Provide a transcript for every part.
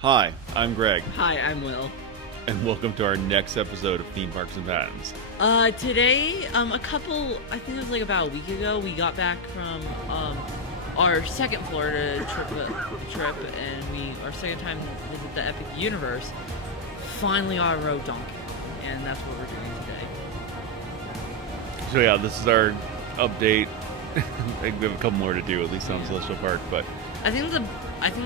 Hi, I'm Greg, Hi, I'm Will. and welcome to our next episode of Theme Parks and Patents. Today, I think it was like about a week ago, we got back from, our second Florida trip, and our second time visit the Epic Universe, finally got a road donkey, and that's what we're doing today. So yeah, this is our update. I think we have a couple more to do, at least on Celestial Park, but I think the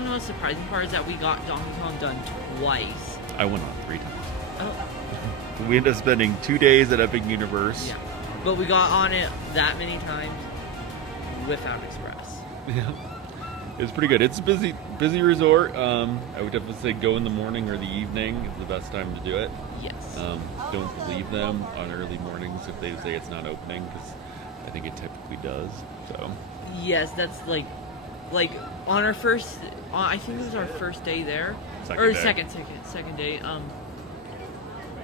most surprising part is that we got Donkey Kong done twice. I went on 3 times. Oh, We ended up spending 2 days at Epic Universe. yeah. But we got on it that many times without Express. Yeah. It was pretty good. It's a busy resort. I would definitely say go in the morning or the evening is the best time to do it. Yes. Don't believe them on early mornings if they say it's not opening, because I think it typically does. So Yes, that's like on our first. I think it was our first day there, Second day. second day.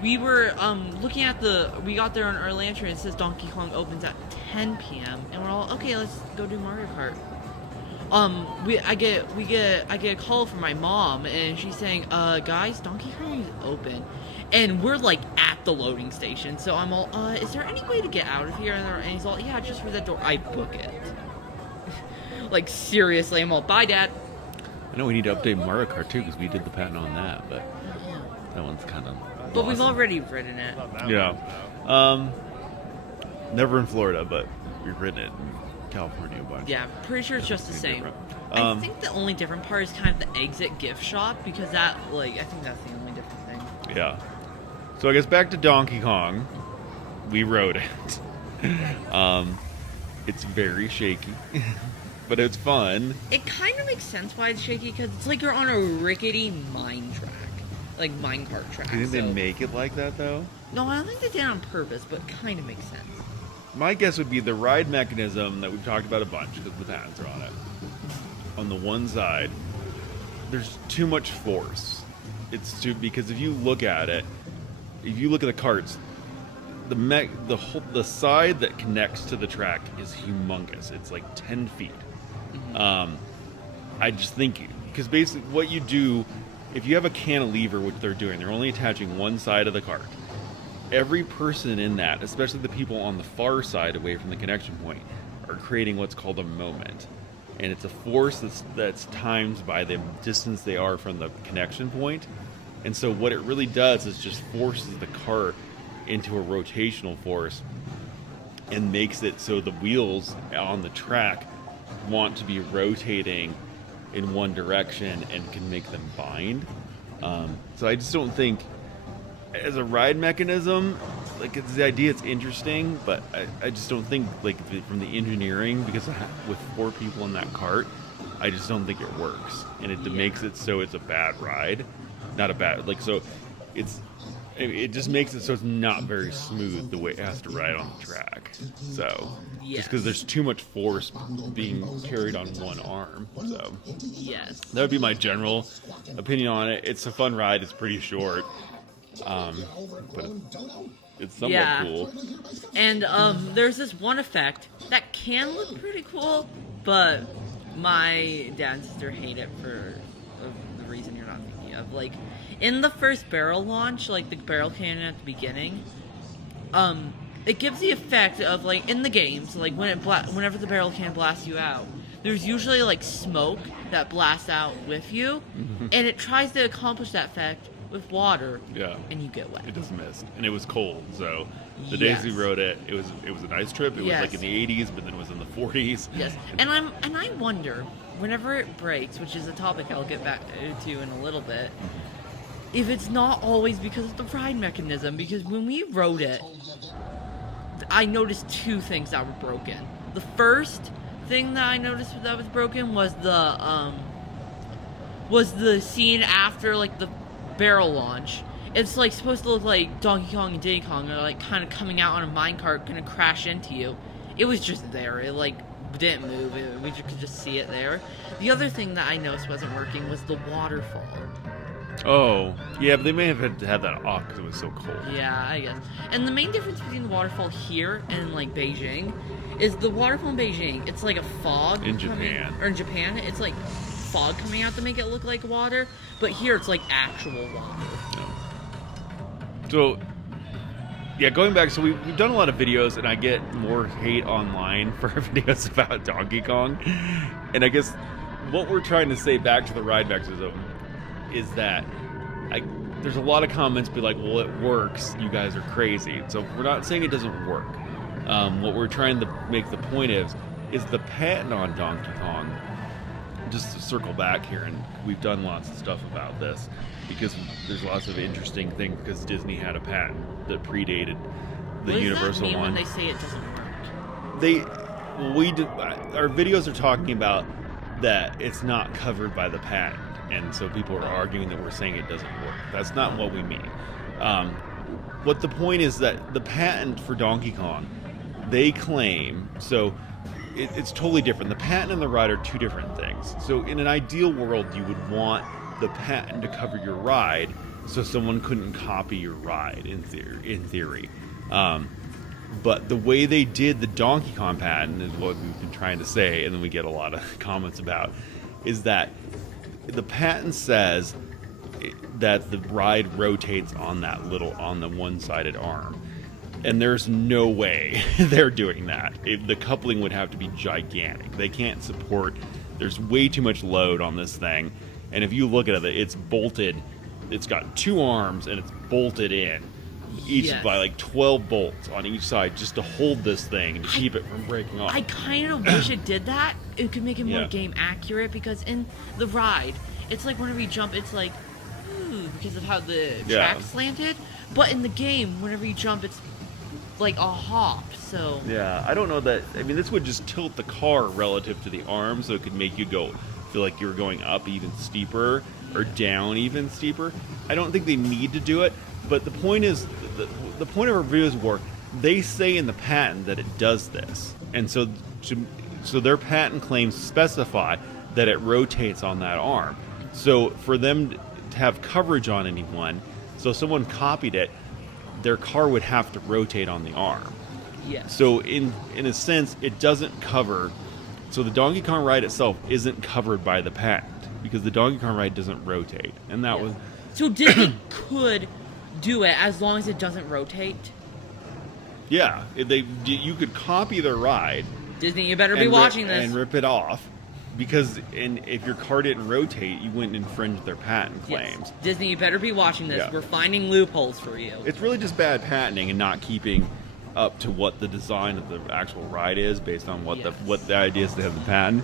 We were looking at we got there on early entry. And it says Donkey Kong opens at 10 p.m. and we're all okay. Let's go do Mario Kart. I get a call from my mom and she's saying, guys, Donkey Kong is open. And we're like at the loading station, so I'm all, is there any way to get out of here? And he's all, yeah, just through that door. I book it. Like, seriously, I'm all, bye, Dad. I know we need to update Mario Kart too, because we did the patent on that, but that one's kind of. But we've already ridden it. Yeah. Never in Florida, but we've ridden it in California a bunch. Yeah, pretty sure it's just the Pretty same. different. I think the only different part is kind of the exit gift shop, because I think that's the only different thing. Yeah. So I guess back to Donkey Kong. We rode it. It's very shaky, but it's fun. It kind of makes sense why it's shaky, because it's like you're on a rickety mine track. Like, minecart track. Do you think they make it like that, though? No, I don't think they did it on purpose, but kind of makes sense. My guess would be the ride mechanism that we've talked about a bunch, because the patents are on it. On the one side, there's too much force. Because if you look at it, if you look at the carts, the side that connects to the track is humongous. It's like 10 feet. Mm-hmm. I just think, because basically what you do, if you have a cantilever, which they're doing, they're only attaching one side of the cart. Every person in that, especially the people on the far side away from the connection point, are creating what's called a moment. And it's a force that's timed by the distance they are from the connection point. And so what it really does is just forces the cart into a rotational force and makes it so the wheels on the track want to be rotating in one direction and can make them bind. So I just don't think, as a ride mechanism, like, it's the idea, it's interesting, but I just don't think, like, from the engineering, because with 4 people in that cart, I just don't think it works, and it makes it so it's a bad ride, not a bad, like, so it just makes it so it's not very smooth the way it has to ride on the track. So just because there's too much force being carried on one arm. So Yes. that would be my general opinion on it. It's a fun ride. It's pretty short, but it's somewhat cool. And there's this one effect that can look pretty cool, but my dad and sister hate it for the reason you're not thinking of. Like, in the first barrel launch, like the barrel cannon at the beginning, it gives the effect of, like, in the games, like whenever the barrel cannon blasts you out, there's usually like smoke that blasts out with you, and it tries to accomplish that effect with water. Yeah. And you get wet. It just missed, and it was cold. So the days we rode it, it was a nice trip. It was like in the 80s, but then it was in the 40s. Yes, and I wonder, whenever it breaks, which is a topic I'll get back to in a little bit, if it's not always because of the ride mechanism. Because when we rode it, I noticed 2 things that were broken. The first thing that I noticed that was broken was the scene after, like, the barrel launch. It's like supposed to look like Donkey Kong and Diddy Kong are like kind of coming out on a minecart, gonna crash into you. It was just there. It like didn't move. We could just see it there. The other thing that I noticed wasn't working was the waterfall. Oh, yeah, but they may have had to have that off because it was so cold. Yeah, I guess. And the main difference between the waterfall here and, like, Beijing is the waterfall in Beijing, it's like a fog. In Japan. Or in Japan, it's like fog coming out to make it look like water, but here it's like actual water. So, yeah, going back, so we've done a lot of videos, and I get more hate online for videos about Donkey Kong. And I guess what we're trying to say back to the ride mechanism is that there's a lot of comments be like, well, it works, you guys are crazy. So we're not saying it doesn't work. What we're trying to make the point is the patent on Donkey Kong. Just to circle back here, and we've done lots of stuff about this because there's lots of interesting things because Disney had a patent that predated the What Universal does that mean one. when they say it doesn't work? Our videos are talking about that it's not covered by the patent, and so people are arguing that we're saying it doesn't work. That's not what we mean. What the point is that the patent for Donkey Kong, they claim, so it's totally different. The patent and the ride are two different things. So in an ideal world, you would want the patent to cover your ride so someone couldn't copy your ride in theory. But the way they did the Donkey Kong patent is what we've been trying to say, and then we get a lot of comments about, is that the patent says that the ride rotates on the one-sided arm. And there's no way they're doing that. The coupling would have to be gigantic. They can't support, there's way too much load on this thing. And if you look at it, it's bolted, it's got two arms and it's bolted in. Each by like 12 bolts on each side just to hold this thing to keep it from breaking off. I kind of wish it did that. It could make it more game accurate because in the ride, it's like whenever you jump, it's like, ooh, because of how the track slanted. But in the game, whenever you jump, it's like a hop, so... Yeah, I don't know that... I mean, this would just tilt the car relative to the arm, so it could make you feel like you're going up even steeper, or down even steeper. I don't think they need to do it, but the point is, the point of our videos were, they say in the patent that it does this, and so their patent claims specify that it rotates on that arm. So for them to have coverage on anyone, so if someone copied it, their car would have to rotate on the arm. Yes. So in a sense, it doesn't cover. So the Donkey Kong ride itself isn't covered by the patent because the Donkey Kong ride doesn't rotate, and that was. So Disney could do it as long as it doesn't rotate. Yeah, you could copy their ride. Disney, you better be watching this and rip it off. Because if your car didn't rotate, you wouldn't infringe their patent claims. Yes. Disney, you better be watching this. Yeah. We're finding loopholes for you. It's really just bad patenting and not keeping up to what the design of the actual ride is based on what the ideas they have the patent.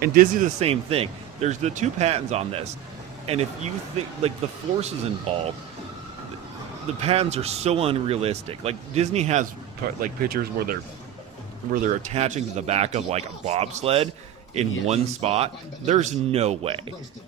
And Disney's the same thing. There's the two patents on this, and if you think like the forces involved, the patents are so unrealistic. Like Disney has like pictures where they're attaching to the back of like a bobsled in one spot. There's no way.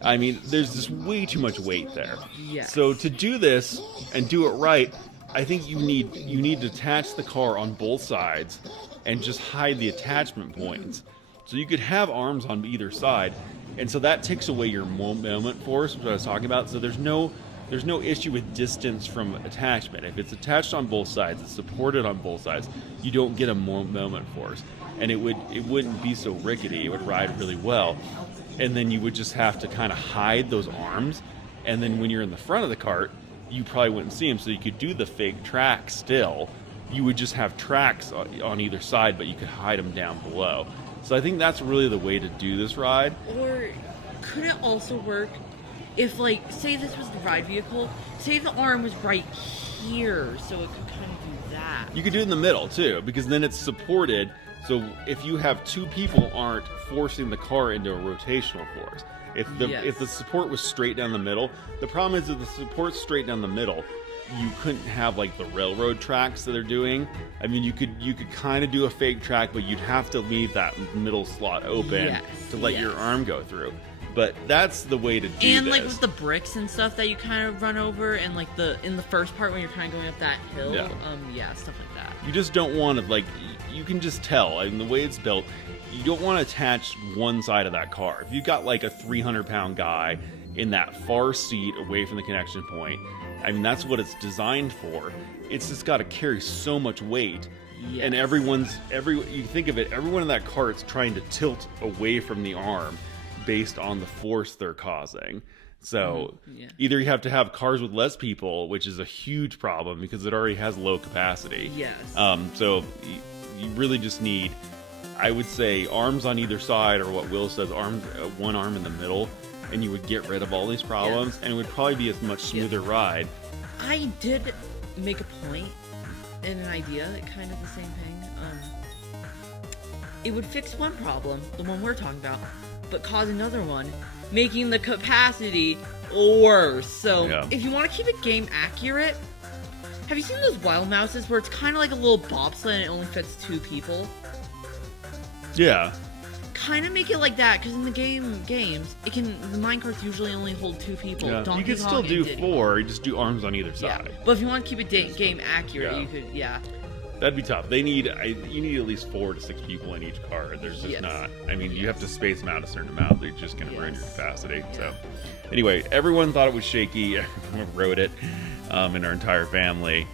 I mean, there's just way too much weight there. Yes. So to do this and do it right, I think you need to attach the car on both sides and just hide the attachment points. So you could have arms on either side, and so that takes away your moment force, which I was talking about. So there's no issue with distance from attachment. If it's attached on both sides, it's supported on both sides, you don't get a moment force. And it wouldn't be so rickety. It would ride really well. And then you would just have to kind of hide those arms. And then when you're in the front of the cart, you probably wouldn't see them. So you could do the fake track still. You would just have tracks on either side, but you could hide them down below. So I think that's really the way to do this ride. Or could it also work if, like, say this was the ride vehicle, say the arm was right here, so it could kind of do that. You could do it in the middle, too, because then it's supported. So if you have two people aren't forcing the car into a rotational force. If the support was straight down the middle, the problem is if the support's straight down the middle, you couldn't have like the railroad tracks that they're doing. I mean, you could kind of do a fake track, but you'd have to leave that middle slot open to let your arm go through. But that's the way to do this. And like with the bricks and stuff that you kind of run over, and like in the first part when you're kind of going up that hill, stuff like that. You just don't want to, like, you can just tell. I mean, the way it's built, you don't want to attach one side of that car. If you got like a 300-pound guy in that far seat away from the connection point, I mean, that's what it's designed for. It's just got to carry so much weight. Yes. And you think of it, everyone in that cart's trying to tilt away from the arm based on the force they're causing. So yeah. either you have to have cars with less people, which is a huge problem because it already has low capacity. Yes. So you really just need, I would say, arms on either side, or what Will says, one arm in the middle, and you would get rid of all these problems, and it would probably be a much smoother ride. I did make a point and an idea, kind of the same thing. It would fix one problem, the one we're talking about, but cause another one, making the capacity worse. So if you want to keep it game accurate, have you seen those Wild Mouses where it's kind of like a little bobsled and it only fits 2 people? Yeah. Kind of make it like that, because in the games, the minecarts usually only hold 2 people. Yeah. Donkey You could still Kong do and 4, you just do arms on either side. Yeah. But if you want to keep it game accurate, you could, That'd be tough. You need at least 4 to 6 people in each car. There's just not. I mean, you have to space them out a certain amount. They're just going to ruin your capacity. Yeah. So, anyway, everyone thought it was shaky. Everyone wrote it in our entire family,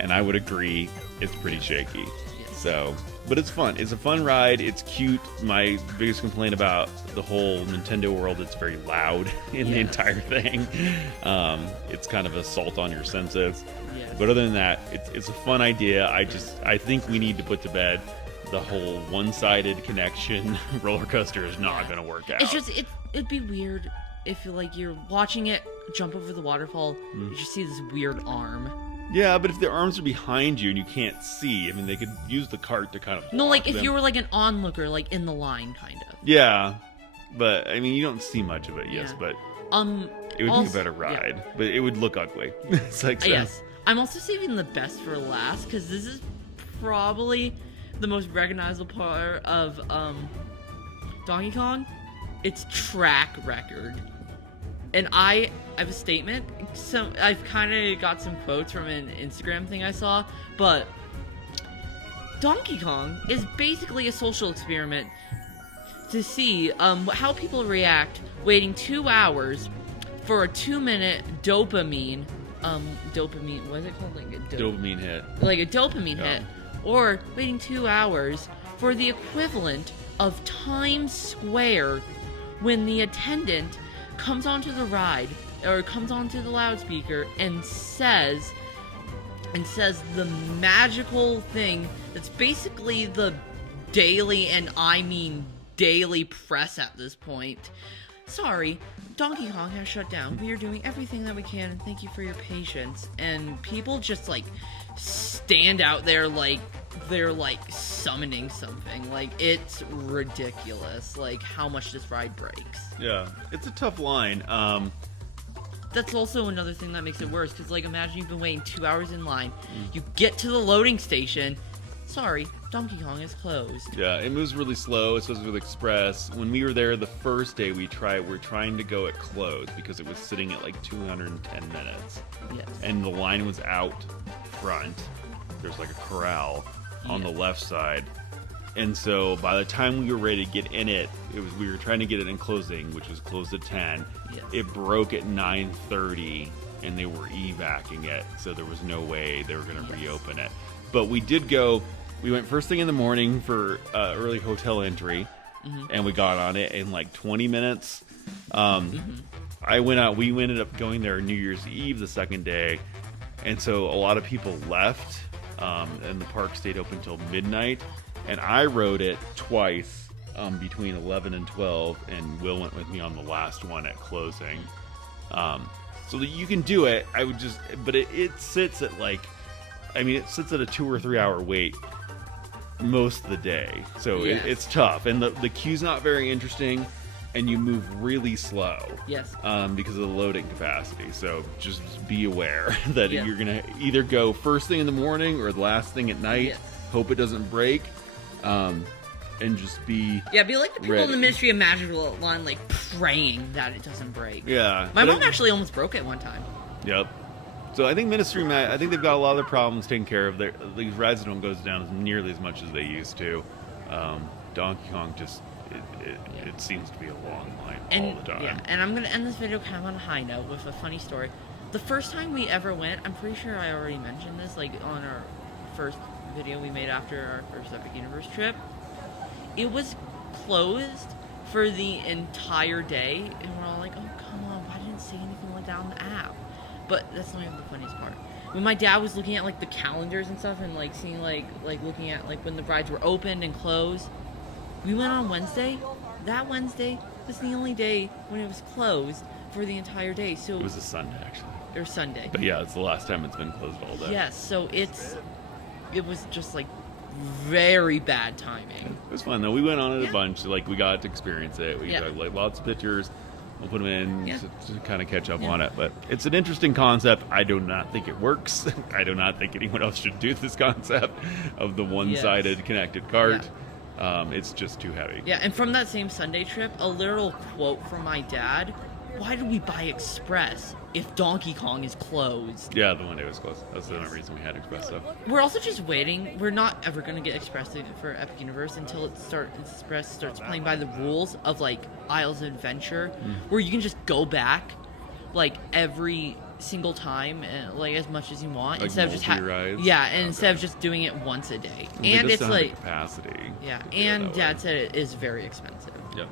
and I would agree. It's pretty shaky. Yes. So, but it's fun. It's a fun ride. It's cute. My biggest complaint about the whole Nintendo world, it's very loud in the entire thing. It's kind of an assault on your senses. But other than that, it's a fun idea. I think we need to put to bed the whole one-sided connection roller coaster is not going to work out. It's just it'd be weird if you're watching it jump over the waterfall, you just see this weird arm. Yeah, but if the arms are behind you and you can't see, I mean, they could use the cart to kind of No, like if you were like an onlooker, like in the line, kind of. Yeah, but I mean, you don't see much of it, but it would be a better ride, but it would look ugly. It's like yes. I'm also saving the best for last, because this is probably the most recognizable part of Donkey Kong. It's track record. And I have a statement. I've kind of got some quotes from an Instagram thing I saw, but Donkey Kong is basically a social experiment to see how people react waiting 2 hours for a 2-minute dopamine, what is it called? Like a dopamine hit. Like a dopamine hit. Or waiting 2 hours for the equivalent of Times Square when the attendant comes onto the ride, or comes onto the loudspeaker and says the magical thing that's basically the daily, and I mean daily, press at this point. Sorry, Donkey Kong has shut down. We are doing everything that we can, and thank you for your patience. And people just stand out there like they're summoning something. It's ridiculous, how much this ride breaks. Yeah, it's a tough line. That's also another thing that makes it worse, because imagine you've been waiting 2 hours in line, you get to the loading station, sorry, Donkey Kong is closed. Yeah, it moves really slow, especially with Express. When we were there the first day, we're trying to go at close because it was sitting at 210 minutes. Yes. And the line was out front. There's a corral on the left side. And so by the time we were ready to get in it, we were trying to get it in closing, which was closed at 10. Yes. It broke at 9:30, and they were evacing it, so there was no way they were going to reopen it. But we did go. We went first thing in the morning for early hotel entry, and we got on it in 20 minutes. I went out. We ended up going there New Year's Eve the second day, and so a lot of people left, and the park stayed open till midnight. And I rode it twice between 11 and 12, and Will went with me on the last one at closing. So that you can do it. I would just, but it sits at it sits at a 2 or 3 hour wait most of the day. So it's tough, and the queue's not very interesting, and you move really slow. Yes. Because of the loading capacity. So just be aware that you're gonna either go first thing in the morning or the last thing at night. Yes. Hope it doesn't break. And just be be like the people in the Ministry of Magical line, praying that it doesn't break. Yeah. My mom actually almost broke it one time. Yep. So I think I think they've got a lot of their problems taken care of. These rides don't go down as nearly as much as they used to. Donkey Kong just it seems to be a long line all the time. Yeah, and I'm gonna end this video kind of on a high note with a funny story. The first time we ever went, I'm pretty sure I already mentioned this, on our first video we made after our first Epic Universe trip. It was closed for the entire day, and we're all like, oh, come on, why didn't it say anything like that on the app? But that's not even the funniest part. When my dad was looking at like the calendars and stuff, and like seeing like looking at like when the rides were opened and closed, we went on Wednesday. That Wednesday was the only day when it was closed for the entire day. So It was a Sunday, actually. or Sunday. But yeah, it's the last time it's been closed all day. Yes, so it was just like very bad timing. It was fun though. We went on it Yeah. a bunch. Like we got to experience it. We Yeah. got like lots of pictures. We'll put them in Yeah. to kind of catch up Yeah. on it. But it's an interesting concept. I do not think it works. I do not think anyone else should do this concept of the one-sided Yes. connected cart. It's just too heavy. Yeah, and from that same Sunday trip, a literal quote from my dad: "Why did we buy Express if Donkey Kong is closed?" Yeah, the one day was closed. That's the only reason we had Express stuff. We're also just waiting. We're not ever gonna get Express for Epic Universe until Express starts playing by the rules of like Isles of Adventure, where you can just go back like every single time and like as much as you want Like instead of just multi-rides? yeah, and Okay. instead of just doing it once a day. They And just it's don't have the like capacity. yeah, to do it and that way. Dad said it is very expensive. Yep.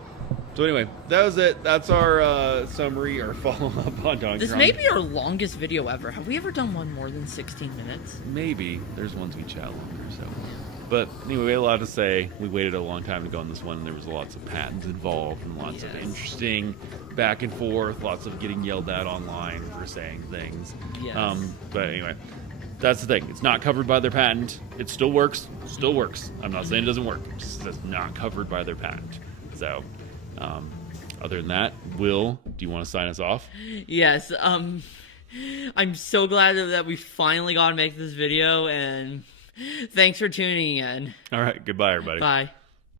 So anyway, that was it. That's our summary, our follow-up on Donkey This Kong. may be our longest video ever. Have we ever done one more than 16 minutes? Maybe. There's ones we chat longer, so. But anyway, we had a lot to say. We waited a long time to go on this one, and there was lots of patents involved and lots of Yes. interesting back and forth, lots of getting yelled at online for saying things. Yes. But anyway, that's the thing. It's not covered by their patent. It still works. Still works. I'm not saying it doesn't work. It's just not covered by their patent. So, other than that, Will, do you want to sign us off? Yes, I'm so glad that we finally got to make this video, and thanks for tuning in. All right. Goodbye, everybody. Bye.